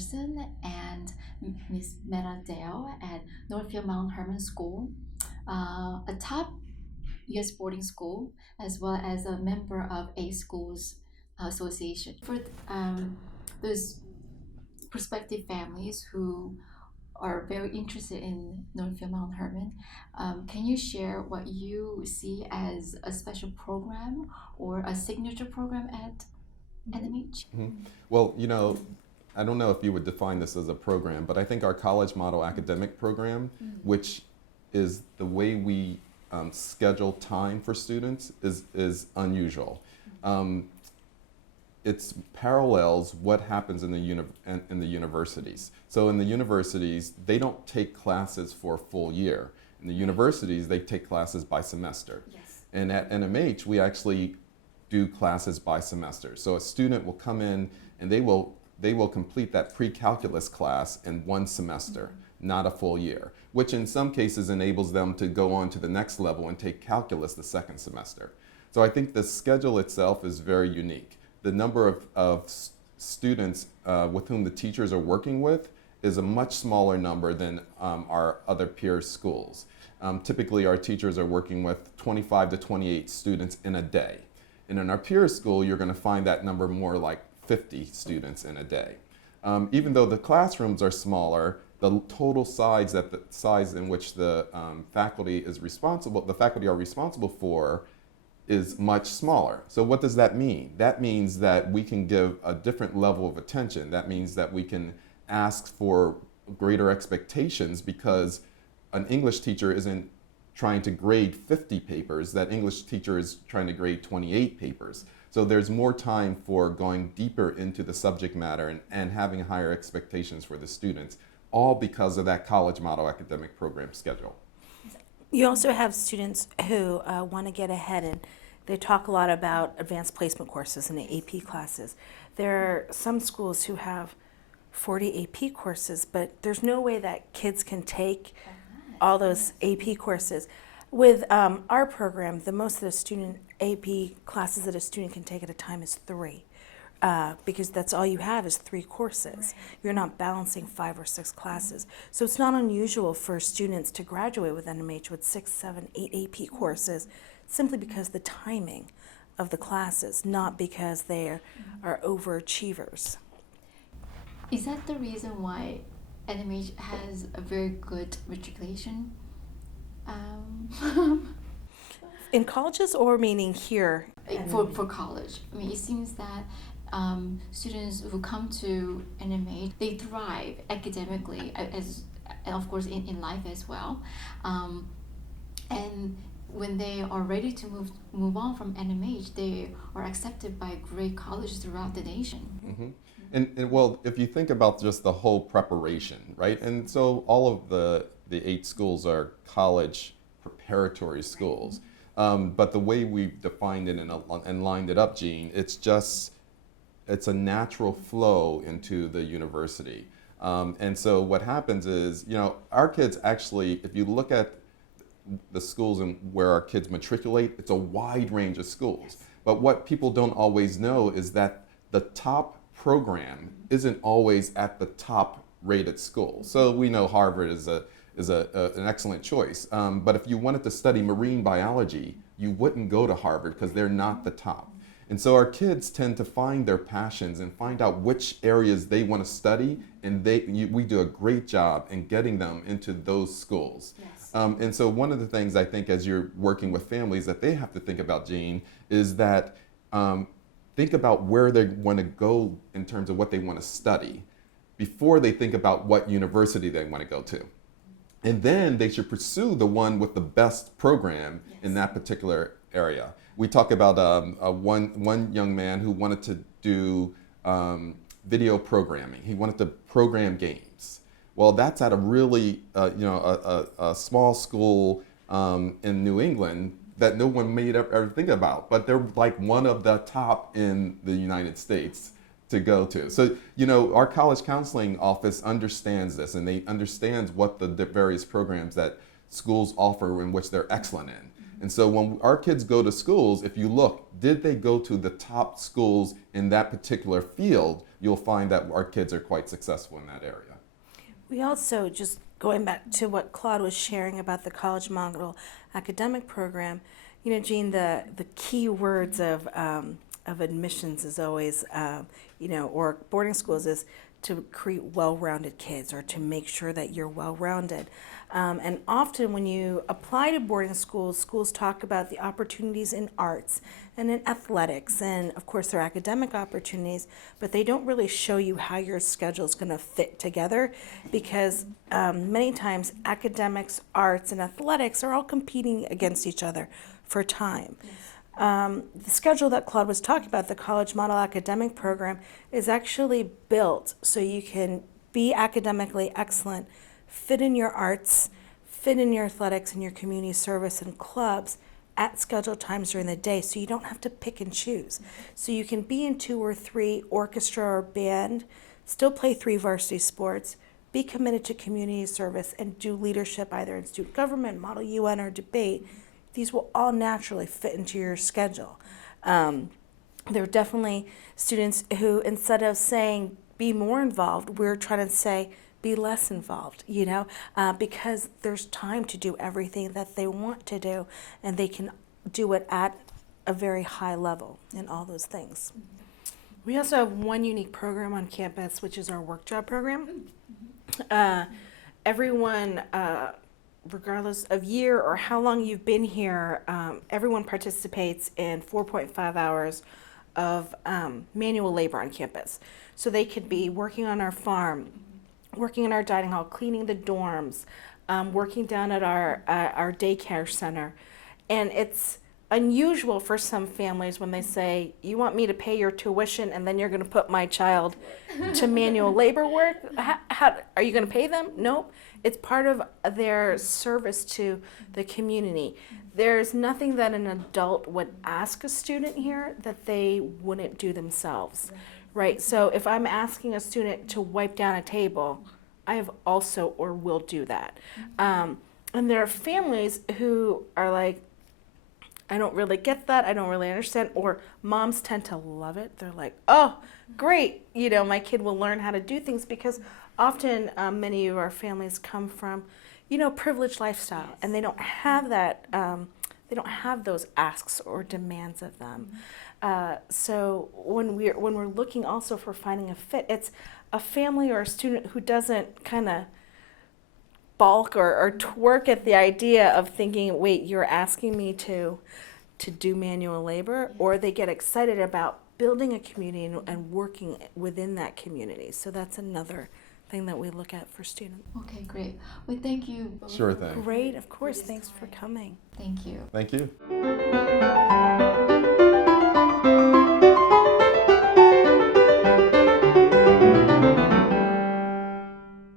Anderson and Miss Meta Dale at Northfield Mount Hermon School, a top U.S. boarding school, as well as a member of A Schools Association. For those prospective families who are very interested in Northfield Mount Hermon, can you share what you see as a special program or a signature program at NMH? Well, I don't know if you would define this as a program, but I think our college model academic program, which is the way we schedule time for students, is unusual. It parallels what happens in the universities. So in the universities, they don't take classes for a full year. In the universities, they take classes by semester. Yes. And at NMH, we actually do classes by semester. So a student will come in and they will complete that pre-calculus class in one semester, not a full year, which in some cases enables them to go on to the next level and take calculus the second semester. So I think the schedule itself is very unique. The number of students with whom the teachers are working with is a much smaller number than our other peer schools. Typically, our teachers are working with 25 to 28 students in a day. And in our peer school, you're going to find that number more like 50 students in a day. Even though the classrooms are smaller, the total size in which the faculty are responsible for is much smaller. So what does that mean? That means that we can give a different level of attention. That means that we can ask for greater expectations because an English teacher isn't trying to grade 50 papers. That English teacher is trying to grade 28 papers. So there's more time for going deeper into the subject matter and having higher expectations for the students, all because of that college model academic program schedule. You also have students who want to get ahead, and they talk a lot about advanced placement courses and the AP classes. There are some schools who have 40 AP courses, but there's no way that kids can take all those AP courses. With our program, the most of the student AP classes that a student can take at a time is 3. Because that's all you have is 3 courses. You're not balancing 5 or 6 classes. So it's not unusual for students to graduate with NMH with 6, 7, 8 AP courses simply because the timing of the classes, not because they are overachievers. Is that the reason why NMH has a very good matriculation? In colleges or meaning here? For college. I mean, it seems that students who come to NMH, they thrive academically and of course in life as well. And when they are ready to move on from NMH, they are accepted by great colleges throughout the nation. Mm-hmm. And well, if you think about just the whole preparation, right? And so all of the 8 schools are college preparatory schools. But the way we've defined it and lined it up, Jean, it's a natural flow into the university. And so what happens is, our kids actually, if you look at the schools and where our kids matriculate, it's a wide range of schools. But what people don't always know is that the top program isn't always at the top rated school. So we know Harvard is an excellent choice. But if you wanted to study marine biology, you wouldn't go to Harvard because they're not the top. And so our kids tend to find their passions and find out which areas they want to study, and we do a great job in getting them into those schools. Yes. And so one of the things I think as you're working with families that they have to think about, Jean, is that think about where they want to go in terms of what they want to study before they think about what university they want to go to. And then they should pursue the one with the best program in that particular area. We talk about one young man who wanted to do video programming. He wanted to program games. Well, that's at a really, a small school in New England that no one may ever think about, but they're like one of the top in the United States to go to. So, our college counseling office understands this, and they understands what the various programs that schools offer in which they're excellent in. And so when our kids go to schools, if you look, did they go to the top schools in that particular field, you'll find that our kids are quite successful in that area. We also, just going back to what Claude was sharing about the college model academic program, you know, Jean, the key words of admissions is always, you know, or boarding schools is to create well-rounded kids or to make sure that you're well-rounded. And often when you apply to boarding schools, schools talk about the opportunities in arts and in athletics and of course their academic opportunities, but they don't really show you how your schedule is going to fit together because many times academics, arts, and athletics are all competing against each other for time. The schedule that Claude was talking about, the College Model Academic Program, is actually built so you can be academically excellent, fit in your arts, fit in your athletics and your community service and clubs at scheduled times during the day so you don't have to pick and choose. So you can be in 2 or 3 orchestra or band, still play 3 varsity sports, be committed to community service and do leadership either in student government, Model UN, or debate. These will all naturally fit into your schedule. There are definitely students who, instead of saying be more involved, we're trying to say be less involved, you know, because there's time to do everything that they want to do, and they can do it at a very high level in all those things. We also have one unique program on campus, which is our work job program. Everyone, regardless of year or how long you've been here, everyone participates in 4.5 hours of manual labor on campus. So they could be working on our farm, working in our dining hall, cleaning the dorms, working down at our daycare center. And it's unusual for some families when they say, you want me to pay your tuition and then you're going to put my child to manual labor work? How are you going to pay them? Nope. It's part of their service to the community. There's nothing that an adult would ask a student here that they wouldn't do themselves, right? So if I'm asking a student to wipe down a table, I have also or will do that. And there are families who are like, I don't really get that. I don't really understand. Or moms tend to love it. They're like, oh, great. You know, my kid will learn how to do things because often many of our families come from, you know, privileged lifestyle, and they don't have that. They don't have those asks or demands of them. So when we're looking also for finding a fit, it's a family or a student who doesn't kind of balk or twerk at the idea of thinking, wait, you're asking me to do manual labor, or they get excited about building a community and working within that community. So that's another thing that we look at for students. Okay, great. Well, thank you both. Sure thing. Great, of course. Thanks for coming. Thank you. Thank you.